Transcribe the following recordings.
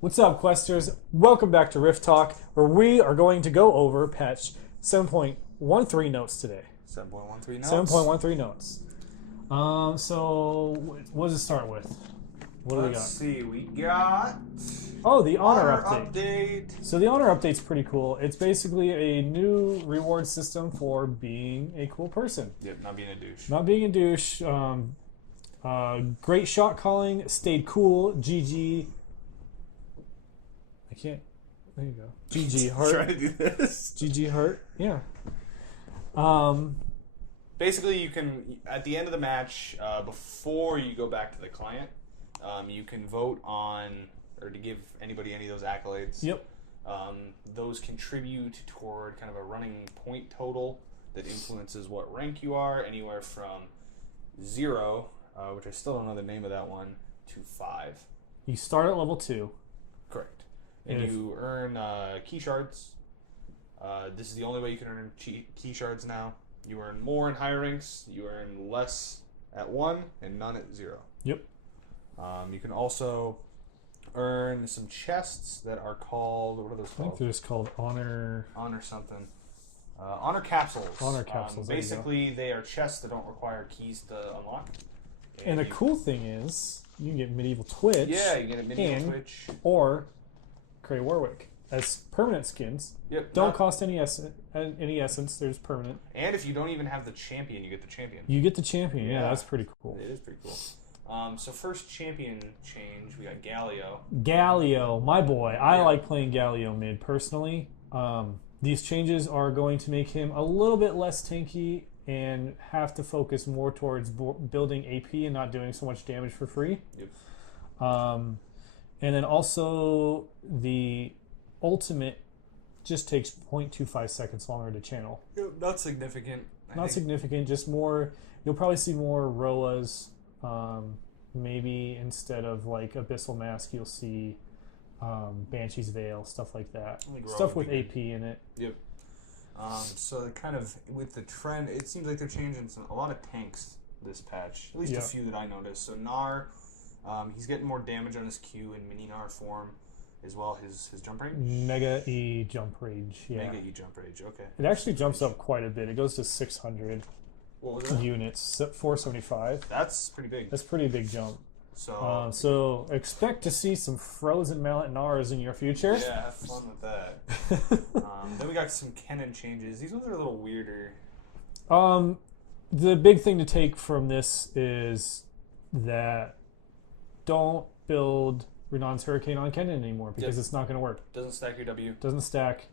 What's up, Questers? Welcome back to Rift Talk, where we are going to go over patch 7.13 notes today. 7.13 notes? 7.13 notes. So, what does it start with? What do we got? Let's see, we got... Oh, the Honor update. So the Honor update's pretty cool. It's basically a new reward system for being a cool person. Yep, not being a douche. Not being a douche. Great shot calling, stayed cool, GG. I can't. There you go. GG heart. Trying to do this. GG heart. Yeah. Basically, you can, at the end of the match, before you go back to the client, you can vote on, or to give anybody any of those accolades. Yep. Those contribute toward kind of a running point total that influences what rank you are, anywhere from 0, which I still don't know the name of that one, to 5. You start at level 2. Correct. And you earn key shards. This is the only way you can earn key shards now. You earn more in higher ranks. You earn less at 1 and none at 0. Yep. You can also earn some chests that are called, what are those I called? think they're just called Honor... Honor something. Honor capsules. Honor capsules, Basically, they are chests that don't require keys to unlock. And the cool thing is, you can get Medieval Twitch. Yeah, you get a Medieval Twitch. Or Grey Warwick as permanent skins. Yep. Don't cost any essence. There's permanent. And if you don't even have the champion, you get the champion. You get the champion. Yeah, that's pretty cool. It is pretty cool. So first champion change, we got Galio. Galio, my boy. I like playing Galio mid personally. These changes are going to make him a little bit less tanky and have to focus more towards building AP and not doing so much damage for free. Yep. And then also the ultimate just takes 0.25 seconds longer to channel. Yep, not significant. Not significant, just more. You'll probably see more Roas. Maybe instead of like Abyssal Mask, you'll see Banshee's Veil, stuff like that. Stuff with AP in it. Yep. So kind of with the trend, it seems like they're changing a lot of tanks this patch. At least a few that I noticed. So Nar, he's getting more damage on his Q in Mini Nar form, as well his jump range. Mega E jump range. Yeah. Mega E jump range. Okay. It actually jumps up quite a bit. It goes to 600 units, 475. That's pretty big. That's a pretty big jump. So, so expect to see some frozen mallet Nars in your future. Yeah, have fun with that. Then we got some Kennen changes. These ones are a little weirder. The big thing to take from this is that don't build Renan's Hurricane on Kennen anymore because it's not going to work. Doesn't stack your W. Doesn't stack.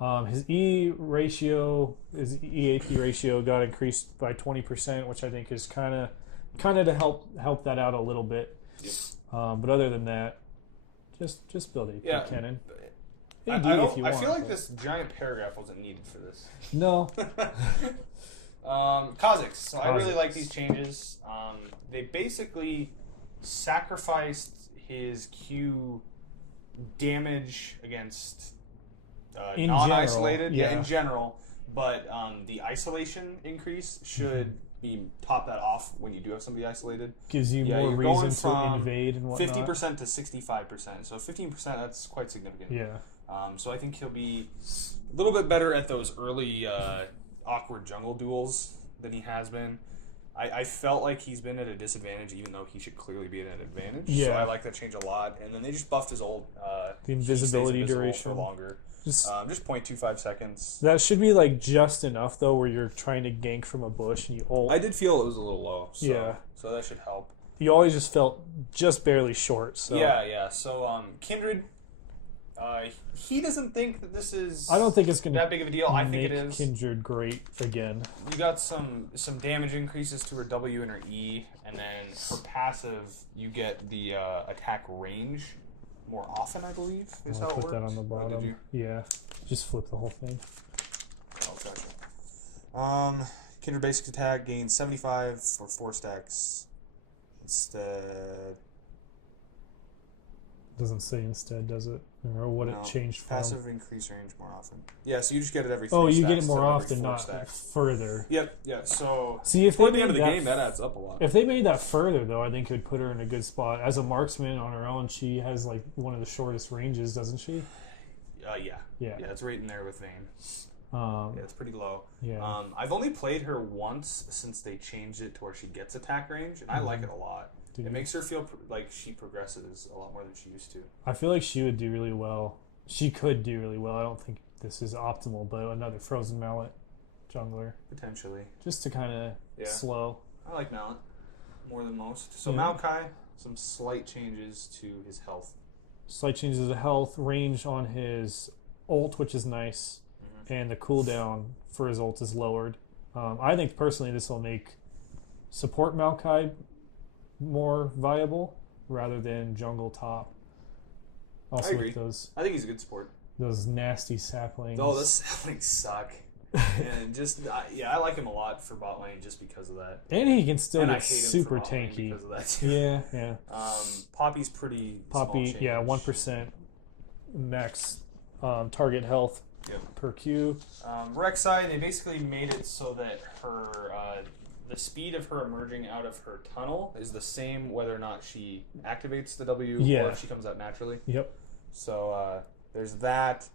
His EAP ratio got increased by 20%, which I think is kind of to help that out a little bit. Yep. But other than that, just build AP Kennen. I feel like this giant paragraph wasn't needed for this. No. Kha'Zix. So I really like these changes. They basically sacrificed his Q damage against non-isolated. In general. But the isolation increase should top that off when you do have somebody isolated. Gives you more reason to invade and whatnot. 50% to 65%. So 15%, that's quite significant. Yeah. So I think he'll be a little bit better at those early awkward jungle duels than he has been. I felt like he's been at a disadvantage, even though he should clearly be at an advantage. Yeah. So I like that change a lot. And then they just buffed his old the invisibility duration for longer. Just 0.25 seconds. That should be like just enough though, where you're trying to gank from a bush and you ult. I did feel it was a little low. So, So that should help. You always just felt just barely short. So yeah. So Kindred. He doesn't think that this is. I don't think it's going to that big of a deal. I think it is. Kindred great again. You got some damage increases to her W and her E, and then for passive, you get the attack range more often. I believe is how it works. Put that on the bottom. Did you? Yeah, just flip the whole thing. Oh, gotcha. Kindred basic attack gains 75 for 4 stacks. Instead. Doesn't say instead, does it? Or what No. it changed from? Passive increase range more often. Yeah, so you just get it every 3 Oh, you stacks get it more instead of every often, 4 not stacks. further. Yep, yeah, so See, if toward they the end of made the that game, that adds up a lot. If they made that further, though, I think it would put her in a good spot. As a marksman on her own, she has like one of the shortest ranges, doesn't she? Yeah. Yeah. Yeah, it's right in there with Vayne. Yeah, it's pretty low. Yeah. I've only played her once since they changed it to where she gets attack range, and I like it a lot. It makes her feel like she progresses a lot more than she used to. I feel like she would do really well. She could do really well. I don't think this is optimal, but another Frozen Mallet jungler. Potentially. Just to kind of slow. I like Mallet more than most. So Yeah. Maokai, some slight changes to his health. Slight changes of health, range on his ult, which is nice, and the cooldown for his ult is lowered. I think personally this will make support Maokai more viable rather than jungle top. Also I agree. with those I think he's a good support. those nasty saplings. Oh, those saplings suck. And just I like him a lot for bot lane just because of that. And he can still And I get hate him super for bot lane tanky. because of that too. Yeah. Poppy's pretty Poppy, small change. 1% max target health per Q. Reksai, they basically made it so that her the speed of her emerging out of her tunnel is the same whether or not she activates the W or if she comes out naturally. Yep. So there's that.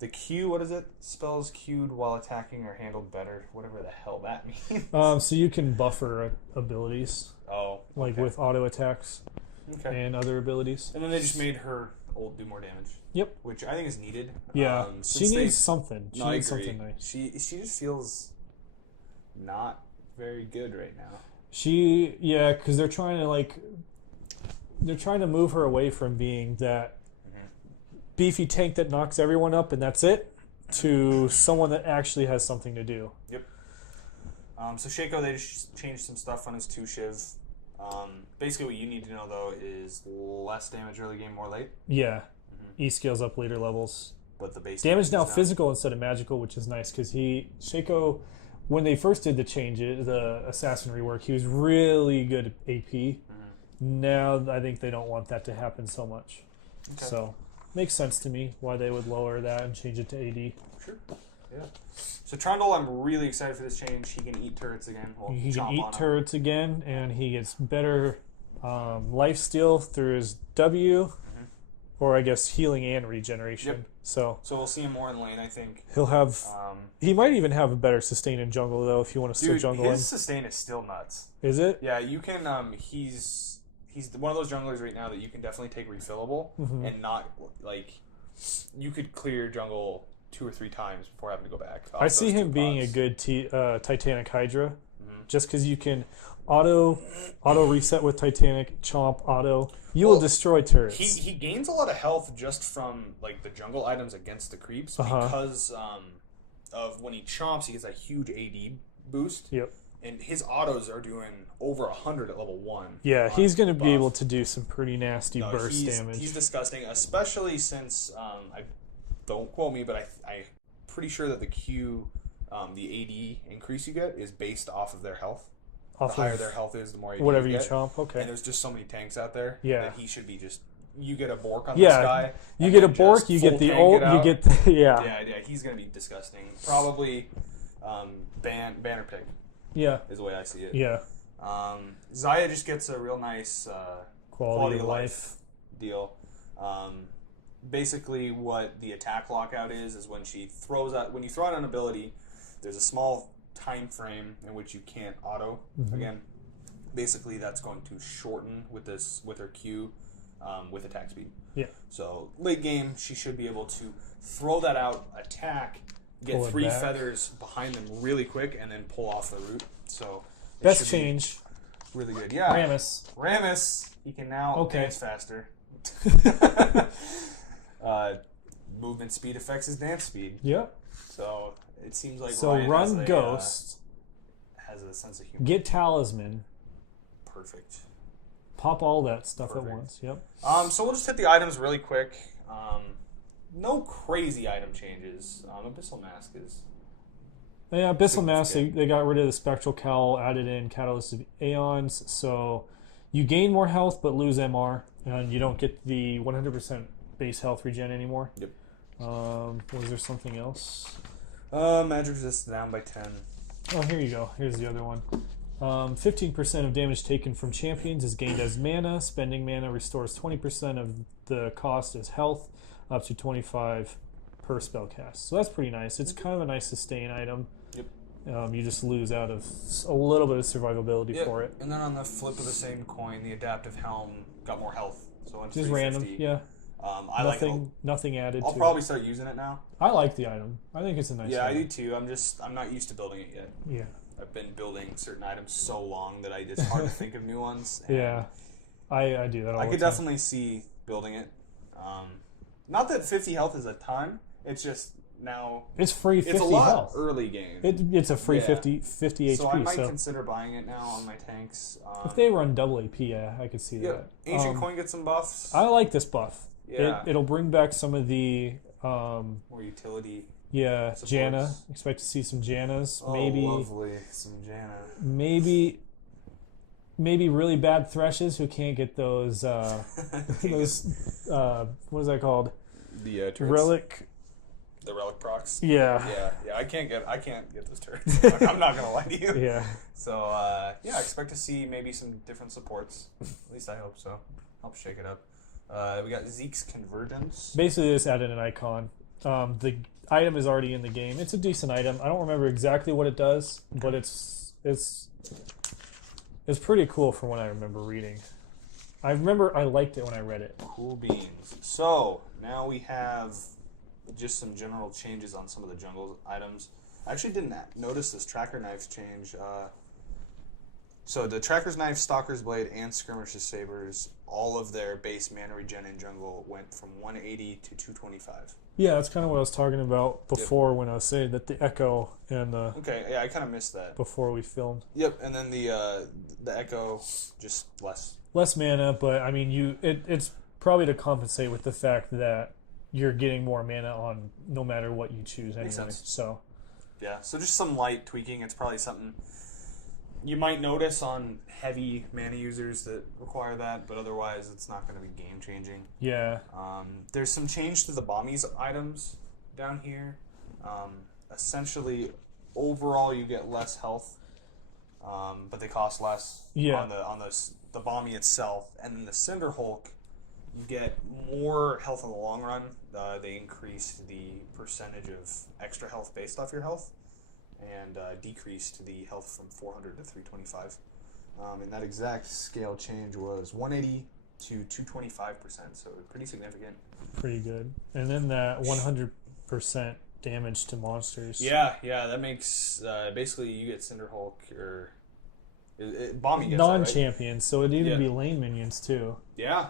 The Q, what is it? Spells queued while attacking are handled better. Whatever the hell that means. So you can buffer abilities. Oh. Like with auto attacks and other abilities. And then they just made her ult do more damage. Yep. Which I think is needed. Yeah. She needs something. She needs agree. something nice. She just feels not very good right now. Because they're trying to move her away from being that beefy tank that knocks everyone up and that's it, to someone that actually has something to do. Yep. So Shaco, they just changed some stuff on his 2 Shiv. Basically what you need to know though is less damage early game, more late. Yeah. E scales up later levels. But the base damage now physical instead of magical, which is nice because Shaco, when they first did the assassin rework, he was really good at AP. Now I think they don't want that to happen so much. So makes sense to me why they would lower that and change it to AD. Sure. Yeah. So Trundle, I'm really excited for this change. He can eat turrets again. He can eat turrets again, and he gets better lifesteal through his W, or I guess healing and regeneration. Yep. So we'll see him more in lane, I think. He'll have. He might even have a better sustain in jungle though, if you want to still jungle him. His sustain is still nuts. Is it? Yeah, you can. He's one of those junglers right now that you can definitely take refillable and not like. You could clear jungle 2 or 3 times before having to go back. I see him being a good Titanic Hydra, just because you can auto reset with Titanic, chomp, auto. You will destroy turrets. He gains a lot of health just from like the jungle items against the creeps because of when he chomps, he gets a huge AD boost. Yep. And his autos are doing over 100 at level 1. Yeah, he's going to be able to do some pretty nasty burst damage. He's disgusting, especially since don't quote me, but I'm pretty sure that the Q, the AD increase you get is based off of their health. The higher their health is, the more AD whatever you get. Chomp. Okay. And there's just so many tanks out there that he should be just. You get a Bork on this guy. You get a Bork. You get the ult. You get the Yeah. He's gonna be disgusting. Probably banner pick. Yeah. Is the way I see it. Yeah. Xayah just gets a real nice quality of life deal. Basically, what the attack lockout is when she throws out when you throw out an ability, there's a small time frame in which you can't auto again. Basically, that's going to shorten with her Q with attack speed. Yeah. So late game, she should be able to throw that out, attack, get 3 feathers behind them really quick, and then pull off the root. So best change. Really good. Yeah. Rammus. He can now dance faster. Movement speed affects his dance speed. Yep. So it seems like Ryan Ghost has a sense of humor. Get Talisman. Perfect. Pop all that stuff at once. Yep. So we'll just hit the items really quick. No crazy item changes. Abyssal Mask is. Yeah, Abyssal Mask. They got rid of the Spectral Cowl, added in Catalyst of Aeons. So You gain more health but lose MR, and you don't get the 100% base health regen anymore. Yep. Was there something else? Magic resist down by 10. Oh, here you go. Here's the other one. 15% of damage taken from champions is gained as mana. Spending mana restores 20% of the cost as health, up to 25 per spell cast. So that's pretty nice. It's kind of a nice sustain item. Yep. You just lose out of a little bit of survivability for it. And then on the flip of the same coin, the adaptive helm got more health. So it's just random, yeah. I nothing added. I'll probably start using it now. I like the item. I think it's a nice. Yeah, item. I do too. I'm not used to building it yet. Yeah. I've been building certain items so long that it's hard to think of new ones. Yeah, I do that all the time. I could definitely see building it. Not that 50 health is a ton. It's just now... It's free 50 health. It's a lot health. Early game. It's a free 50 HP. So I might consider buying it now on my tanks. If they run double AP, yeah, I could see that. Ancient Coin gets some buffs. I like this buff. Yeah. It'll bring back some of the... more utility. Yeah, supports. Janna. Expect to see some Jannas. Maybe lovely. Some Janna. Maybe really bad Threshes who can't get those... those what is that called? The turrets. Relic... The relic procs. Yeah. Yeah. I can't get those turrets. I'm not gonna lie to you. Yeah. So I expect to see maybe some different supports. At least I hope so. Help shake it up. We got Zeke's Convergence. Basically, just added an icon. The item is already in the game. It's a decent item. I don't remember exactly what it does, but it's pretty cool from what I remember reading. I remember I liked it when I read it. Cool beans. So now we have just some general changes on some of the jungle items. I actually didn't notice this tracker knife change. So the Tracker's Knife, Stalker's Blade, and Skirmisher's Sabers, all of their base mana regen in jungle went from 180 to 225. Yeah, that's kind of what I was talking about before when I was saying that the Echo and the... Okay, yeah, I kind of missed that. Before we filmed. Yep, and then the Echo, just less. Less mana, but I mean, it's probably to compensate with the fact that you're getting more mana on no matter what you choose anyway. Makes sense. So. Yeah, so just some light tweaking. It's probably something you might notice on heavy mana users that require that, but otherwise it's not going to be game changing. Yeah. There's some change to the BombEase items down here. Essentially, overall you get less health, but they cost less on the Bombie itself. And then the Cinder Hulk, you get more health in the long run. They increase the percentage of extra health based off your health, and decreased the health from 400 to 325. And that exact scale change was 180 to 225%, so pretty significant. Pretty good. And then that 100% damage to monsters. Yeah, that makes basically you get Cinder Hulk or Bombie gets non-champions, that, so it'd even be lane minions too. Yeah.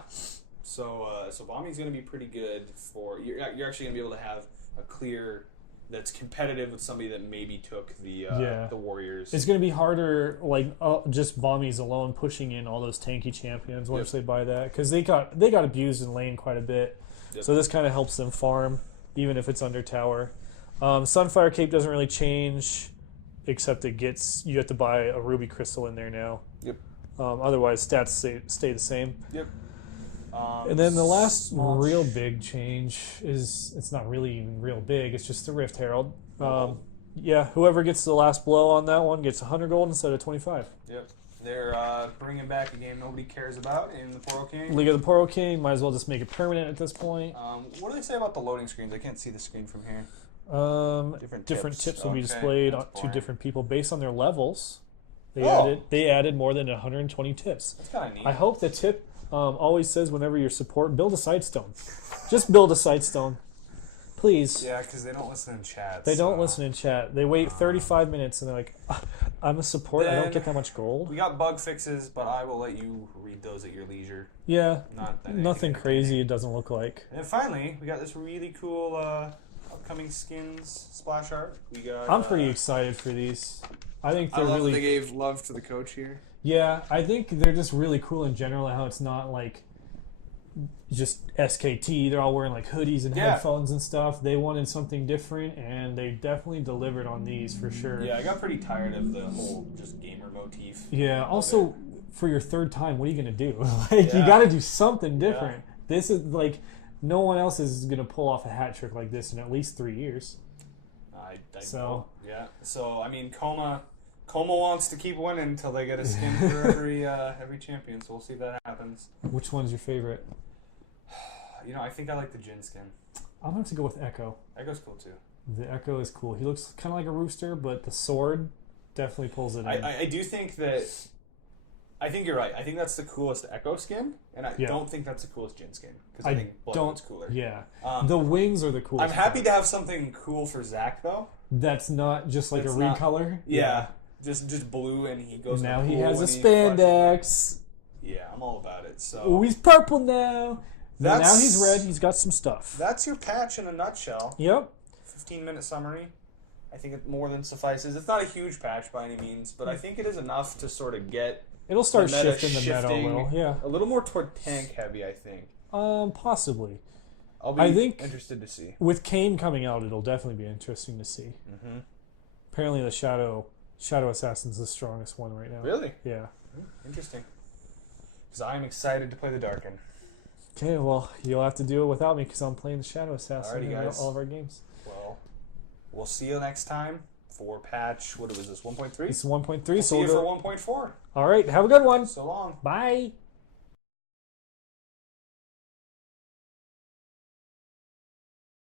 So Bombie's going to be pretty good for you're actually going to be able to have a clear that's competitive with somebody that maybe took the warriors. It's going to be harder, like just Bombies alone pushing in all those tanky champions once they buy that, because they got abused in lane quite a bit. Yep. So this kind of helps them farm, even if it's under tower. Sunfire Cape doesn't really change, except you have to buy a ruby crystal in there now. Yep. Otherwise, stats stay the same. Yep. And then the last real big change it's not really even real big, it's just the Rift Herald. Whoever gets the last blow on that one gets 100 gold instead of 25. Yep. They're bringing back a game nobody cares about in the Poro King. League of the Poro King, might as well just make it permanent at this point. What do they say about the loading screens? I can't see the screen from here. Different tips will be displayed to different people based on their levels. They added more than 120 tips. That's kind of neat. I hope the tip always says whenever you're support, build a Sightstone. Just build a Sightstone. Please. Yeah, because they don't listen in chat. They don't listen in chat. They wait 35 minutes and they're like, I'm a support, I don't get that much gold. We got bug fixes, but I will let you read those at your leisure. Yeah, nothing crazy it doesn't look like. And finally, we got this really cool upcoming skins splash art. I'm pretty excited for these. I think they're really... they gave love to the coach here. Yeah, I think they're just really cool in general, how it's not like just SKT. They're all wearing like hoodies and headphones and stuff. They wanted something different, and they definitely delivered on these for sure. Yeah, I got pretty tired of the whole just gamer motif. Yeah, also for your third time, what are you going to do? Like, you got to do something different. This is like, no one else is going to pull off a hat trick like this in at least 3 years. So I mean, Coma wants to keep winning until they get a skin for every champion. So we'll see if that happens. Which one's your favorite? I think I like the Jin skin. I'm going to have to go with Echo. Echo's cool too. The Echo is cool. He looks kind of like a rooster, but the sword definitely pulls it in. I do think that. I think you're right. I think that's the coolest Echo skin, and I don't think that's the coolest Jin skin because I think Bloodhound's cooler. Yeah, the wings are the coolest. I'm happy to have something cool for Zach though. That's not just like a recolor. Yeah, just blue, and he goes. Now he has a spandex. Yeah, I'm all about it. So oh, he's purple now. Now he's red. He's got some stuff. That's your patch in a nutshell. Yep. 15-minute summary. I think it more than suffices. It's not a huge patch by any means, but I think it is enough to sort of get. It'll start shifting the meta a little, yeah. A little more toward tank heavy, I think. Possibly. I think interested to see. With Kane coming out, it'll definitely be interesting to see. Mm-hmm. Apparently, the Shadow Assassin's the strongest one right now. Really? Yeah. Interesting. Because I'm excited to play the Darken. Okay, well, you'll have to do it without me because I'm playing the Shadow Assassin in guys. all of our games. Well, we'll see you next time. For patch, what was this, 1.3? It's 1.3. We'll see you for 1.4. All right, have a good one. So long. Bye.